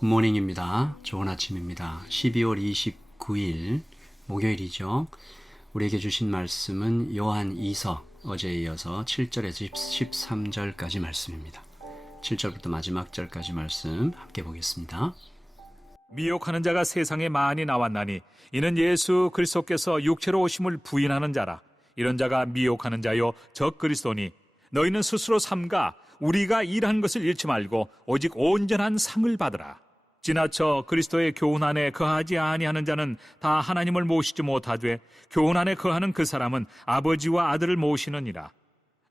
굿모닝입니다. 좋은 아침입니다. 12월 29일 목요일이죠. 우리에게 주신 말씀은 요한 2서 어제에 이어서 7절에서 13절까지 말씀입니다. 7절부터 마지막 절까지 말씀 함께 보겠습니다. 미혹하는 자가 세상에 많이 나왔나니 이는 예수 그리스도께서 육체로 오심을 부인하는 자라. 이런 자가 미혹하는 자요 적 그리스도니 너희는 스스로 삼가 우리가 일한 것을 잃지 말고 오직 온전한 상을 받으라. 지나쳐 그리스도의 교훈 안에 거하지 아니하는 자는 다 하나님을 모시지 못하되 교훈 안에 거하는 그 사람은 아버지와 아들을 모시느니라.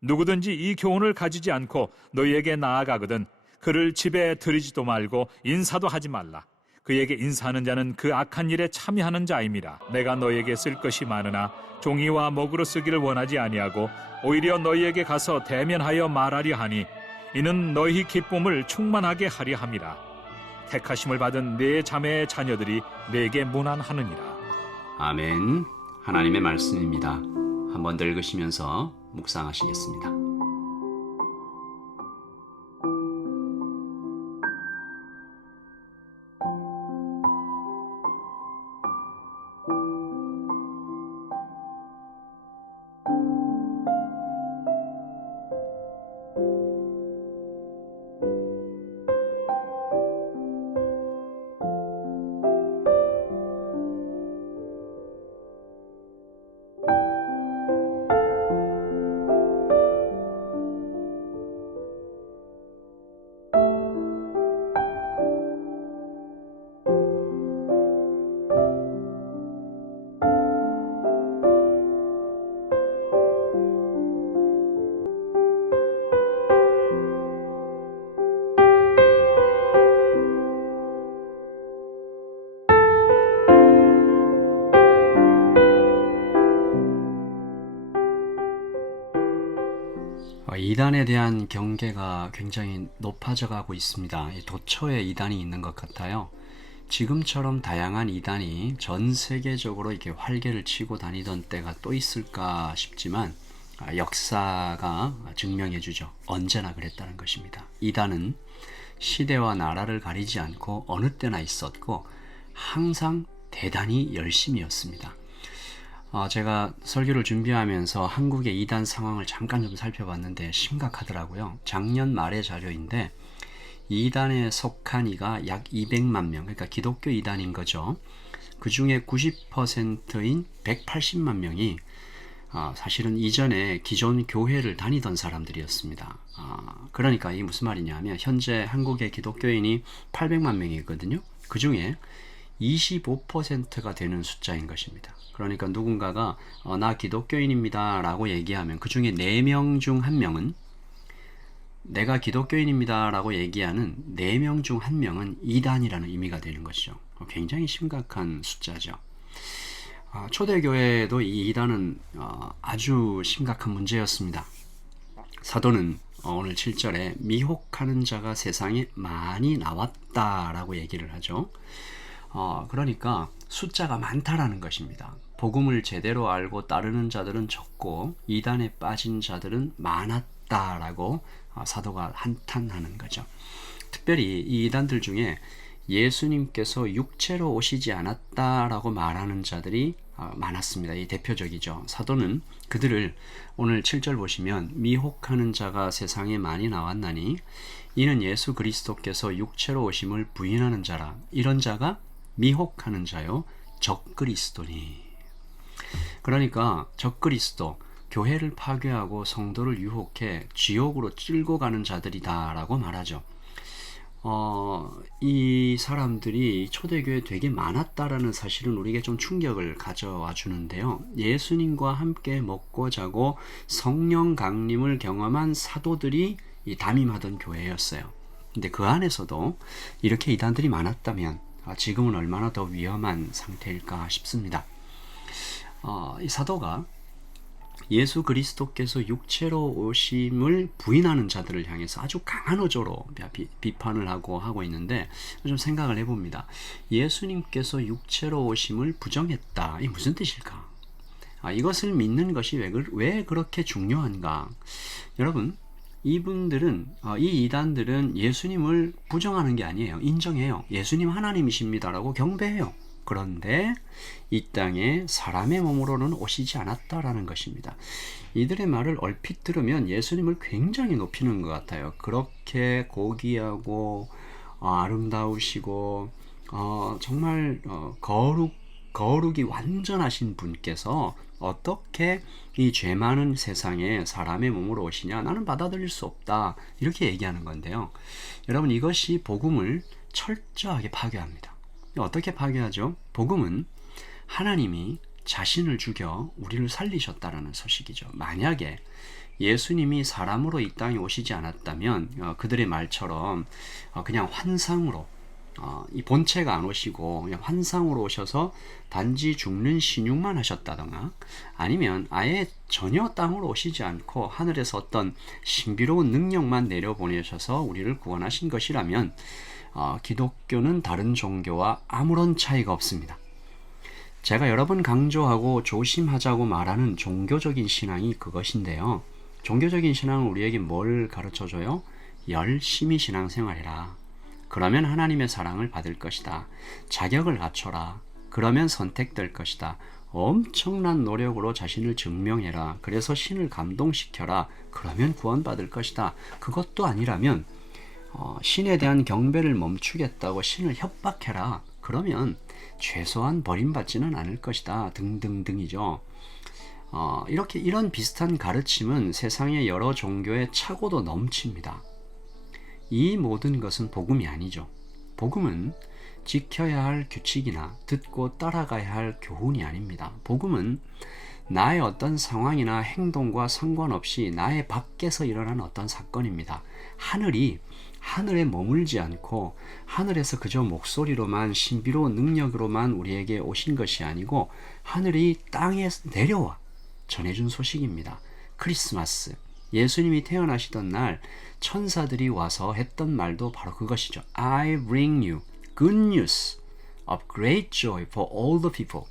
누구든지 이 교훈을 가지지 않고 너희에게 나아가거든 그를 집에 들이지도 말고 인사도 하지 말라. 그에게 인사하는 자는 그 악한 일에 참여하는 자임이라. 내가 너희에게 쓸 것이 많으나 종이와 먹으로 쓰기를 원하지 아니하고 오히려 너희에게 가서 대면하여 말하려 하니 이는 너희 기쁨을 충만하게 하려 함이라. 택하심을 받은 네 자매의 자녀들이 내게 문안하느니라. 아멘. 하나님의 말씀입니다. 한번 더 읽으시면서 묵상하시겠습니다. 이단에 대한 경계가 굉장히 높아져 가고 있습니다. 도처에 이단이 있는 것 같아요. 지금처럼 다양한 이단이 전 세계적으로 이렇게 활개를 치고 다니던 때가 또 있을까 싶지만 역사가 증명해 주죠. 언제나 그랬다는 것입니다. 이단은 시대와 나라를 가리지 않고 어느 때나 있었고 항상 대단히 열심이었습니다. 제가 설교를 준비하면서 한국의 이단 상황을 잠깐 좀 살펴봤는데 심각하더라고요. 작년 말의 자료인데 이단에 속한 이가 약 200만 명, 그러니까 기독교 이단인 거죠. 그 중에 90%인 180만 명이 사실은 이전에 기존 교회를 다니던 사람들이었습니다. 그러니까 이게 무슨 말이냐면 현재 한국의 기독교인이 800만 명이거든요. 그 중에 25%가 되는 숫자인 것입니다. 그러니까 누군가가 나 기독교인입니다 라고 얘기하면 그 중에 4명 중 1명은 내가 기독교인입니다 라고 얘기하는 4명 중 1명은 이단이라는 의미가 되는 것이죠. 굉장히 심각한 숫자죠. 초대교회에도 이 이단은 아주 심각한 문제였습니다. 사도는 오늘 7절에 미혹하는 자가 세상에 많이 나왔다라고 얘기를 하죠. 그러니까 숫자가 많다라는 것입니다. 복음을 제대로 알고 따르는 자들은 적고 이단에 빠진 자들은 많았다라고 사도가 한탄하는 거죠. 특별히 이 이단들 중에 예수님께서 육체로 오시지 않았다라고 말하는 자들이 많았습니다. 이 대표적이죠. 사도는 그들을 오늘 7절 보시면 미혹하는 자가 세상에 많이 나왔나니 이는 예수 그리스도께서 육체로 오심을 부인하는 자라. 이런 자가 미혹하는 자요 적그리스도니. 그러니까 적그리스도, 교회를 파괴하고 성도를 유혹해 지옥으로 끌고 가는 자들이다 라고 말하죠. 이 사람들이 초대교회에 되게 많았다라는 사실은 우리에게 좀 충격을 가져와 주는데요. 예수님과 함께 먹고 자고 성령 강림을 경험한 사도들이 담임하던 교회였어요. 근데 그 안에서도 이렇게 이단들이 많았다면 지금은 얼마나 더 위험한 상태일까 싶습니다. 이 사도가 예수 그리스도께서 육체로 오심을 부인하는 자들을 향해서 아주 강한 어조로 비판을 하고 있는데 좀 생각을 해봅니다. 예수님께서 육체로 오심을 부정했다. 이게 무슨 뜻일까? 이것을 믿는 것이 왜 그렇게 중요한가? 여러분, 이분들은 이 이단들은 예수님을 부정하는 게 아니에요. 인정해요. 예수님 하나님이십니다라고 경배해요. 그런데 이 땅에 사람의 몸으로는 오시지 않았다라는 것입니다. 이들의 말을 얼핏 들으면 예수님을 굉장히 높이는 것 같아요. 그렇게 고귀하고 아름다우시고 정말 거룩이 완전하신 분께서 어떻게 이 죄 많은 세상에 사람의 몸으로 오시냐? 나는 받아들일 수 없다. 이렇게 얘기하는 건데요. 여러분, 이것이 복음을 철저하게 파괴합니다. 어떻게 파괴하죠? 복음은 하나님이 자신을 죽여 우리를 살리셨다라는 소식이죠. 만약에 예수님이 사람으로 이 땅에 오시지 않았다면 그들의 말처럼 그냥 환상으로 이 본체가 안 오시고 그냥 환상으로 오셔서 단지 죽는 신용만 하셨다거나 아니면 아예 전혀 땅으로 오시지 않고 하늘에서 어떤 신비로운 능력만 내려보내셔서 우리를 구원하신 것이라면 기독교는 다른 종교와 아무런 차이가 없습니다. 제가 여러 번 강조하고 조심하자고 말하는 종교적인 신앙이 그것인데요. 종교적인 신앙은 우리에게 뭘 가르쳐줘요? 열심히 신앙생활해라. 그러면 하나님의 사랑을 받을 것이다. 자격을 갖춰라. 그러면 선택될 것이다. 엄청난 노력으로 자신을 증명해라. 그래서 신을 감동시켜라. 그러면 구원받을 것이다. 그것도 아니라면 신에 대한 경배를 멈추겠다고 신을 협박해라. 그러면 최소한 버림받지는 않을 것이다. 등등등이죠. 이런 비슷한 가르침은 세상의 여러 종교에 차고도 넘칩니다. 이 모든 것은 복음이 아니죠. 복음은 지켜야 할 규칙이나 듣고 따라가야 할 교훈이 아닙니다. 복음은 나의 어떤 상황이나 행동과 상관없이 나의 밖에서 일어난 어떤 사건입니다. 하늘이 하늘에 머물지 않고 하늘에서 그저 목소리로만 신비로운 능력으로만 우리에게 오신 것이 아니고 하늘이 땅에 내려와 전해준 소식입니다. 크리스마스, 예수님이 태어나시던 날 천사들이 와서 했던 말도 바로 그것이죠. I bring you good news of great joy for all the people.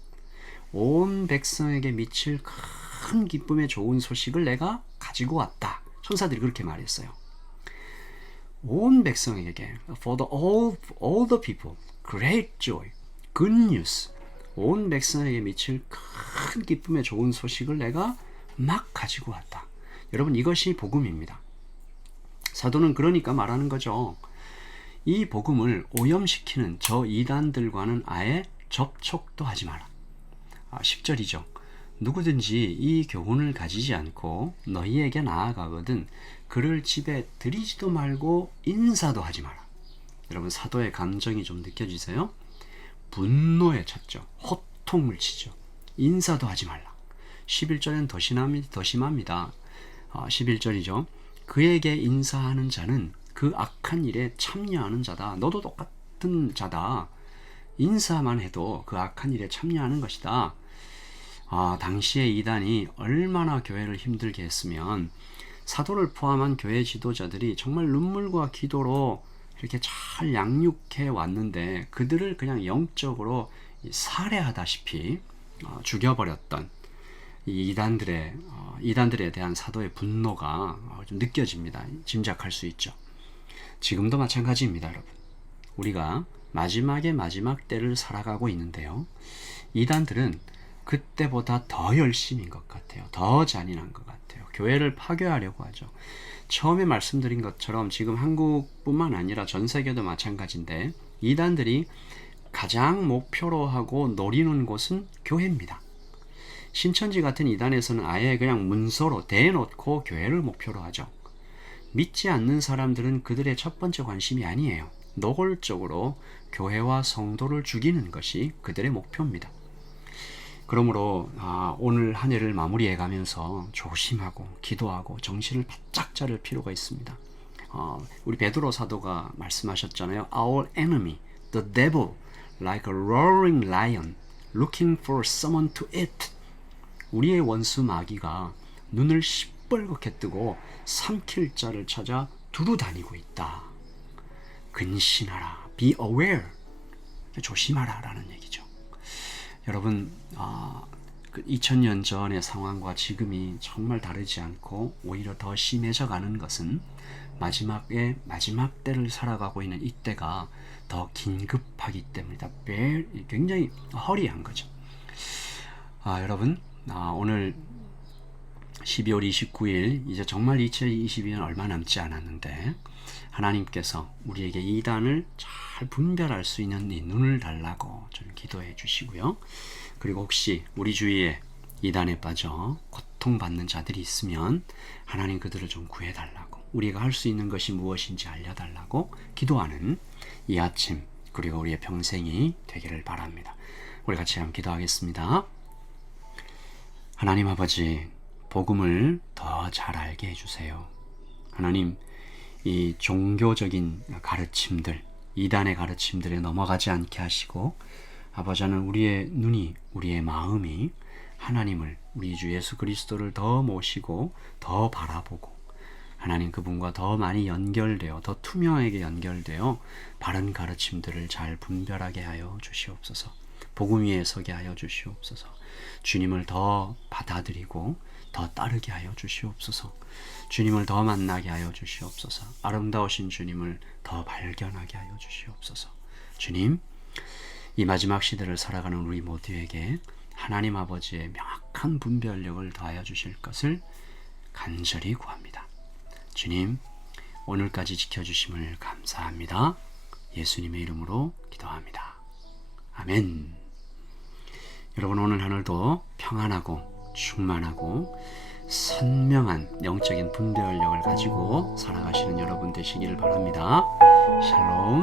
온 백성에게 미칠 큰 기쁨의 좋은 소식을 내가 가지고 왔다. 천사들이 그렇게 말했어요. 온 백성에게 for all the people great joy, good news. 온 백성에게 미칠 큰 기쁨의 좋은 소식을 내가 막 가지고 왔다. 여러분, 이것이 복음입니다. 사도는 그러니까 말하는 거죠. 이 복음을 오염시키는 저 이단들과는 아예 접촉도 하지 마라. 10절이죠. 누구든지 이 교훈을 가지지 않고 너희에게 나아가거든 그를 집에 들이지도 말고 인사도 하지 마라. 여러분, 사도의 감정이 좀 느껴지세요? 분노에 찼죠. 호통을 치죠. 인사도 하지 말라. 11절엔 더 심합니다. 11절이죠. 그에게 인사하는 자는 그 악한 일에 참여하는 자다. 너도 똑같은 자다. 인사만 해도 그 악한 일에 참여하는 것이다. 당시의 이단이 얼마나 교회를 힘들게 했으면 사도를 포함한 교회 지도자들이 정말 눈물과 기도로 이렇게 잘 양육해 왔는데 그들을 그냥 영적으로 살해하다시피 죽여버렸던 이 이단들에 대한 사도의 분노가 좀 느껴집니다. 짐작할 수 있죠. 지금도 마찬가지입니다, 여러분. 우리가 마지막의 마지막 때를 살아가고 있는데요. 이단들은 그때보다 더 열심인 것 같아요. 더 잔인한 것 같아요. 교회를 파괴하려고 하죠. 처음에 말씀드린 것처럼 지금 한국뿐만 아니라 전 세계도 마찬가지인데 이단들이 가장 목표로 하고 노리는 곳은 교회입니다. 신천지 같은 이단에서는 아예 그냥 문서로 대놓고 교회를 목표로 하죠. 믿지 않는 사람들은 그들의 첫 번째 관심이 아니에요. 노골적으로 교회와 성도를 죽이는 것이 그들의 목표입니다. 그러므로 오늘 한 해를 마무리해 가면서 조심하고 기도하고 정신을 바짝 차릴 필요가 있습니다. 우리 베드로 사도가 말씀하셨잖아요. Our enemy, the devil, like a roaring lion, looking for someone to eat. 우리의 원수 마귀가 눈을 시뻘겋게 뜨고 삼킬 자를 찾아 두루다니고 있다. 근신하라. Be aware. 조심하라 라는 얘기죠. 여러분, 2000년 전의 상황과 지금이 정말 다르지 않고 오히려 더 심해져 가는 것은 마지막 때를 살아가고 있는 이때가 더 긴급하기 때문이다. 굉장히 허리한 거죠. 여러분, 오늘 12월 29일 이제 정말 2022년 얼마 남지 않았는데 하나님께서 우리에게 이단을 잘 분별할 수 있는 이 눈을 달라고 좀 기도해 주시고요. 그리고 혹시 우리 주위에 이단에 빠져 고통받는 자들이 있으면 하나님 그들을 좀 구해달라고, 우리가 할 수 있는 것이 무엇인지 알려달라고 기도하는 이 아침 그리고 우리의 평생이 되기를 바랍니다. 우리 같이 한번 기도하겠습니다. 하나님 아버지, 복음을 더 잘 알게 해주세요. 하나님, 이 종교적인 가르침들, 이단의 가르침들에 넘어가지 않게 하시고, 아버지, 저는 우리의 눈이, 우리의 마음이 하나님을, 우리 주 예수 그리스도를 더 모시고 더 바라보고 하나님 그분과 더 많이 연결되어, 더 투명하게 연결되어 바른 가르침들을 잘 분별하게 하여 주시옵소서. 복음 위에 서게 하여 주시옵소서. 주님을 더 받아들이고 더 따르게 하여 주시옵소서. 주님을 더 만나게 하여 주시옵소서. 아름다우신 주님을 더 발견하게 하여 주시옵소서. 주님, 이 마지막 시대를 살아가는 우리 모두에게 하나님 아버지의 명확한 분별력을 더하여 주실 것을 간절히 구합니다. 주님, 오늘까지 지켜주심을 감사합니다. 예수님의 이름으로 기도합니다. 아멘. 여러분, 오늘 하늘도 평안하고 충만하고 선명한 영적인 분별력을 가지고 살아가시는 여러분 되시기를 바랍니다. 샬롬.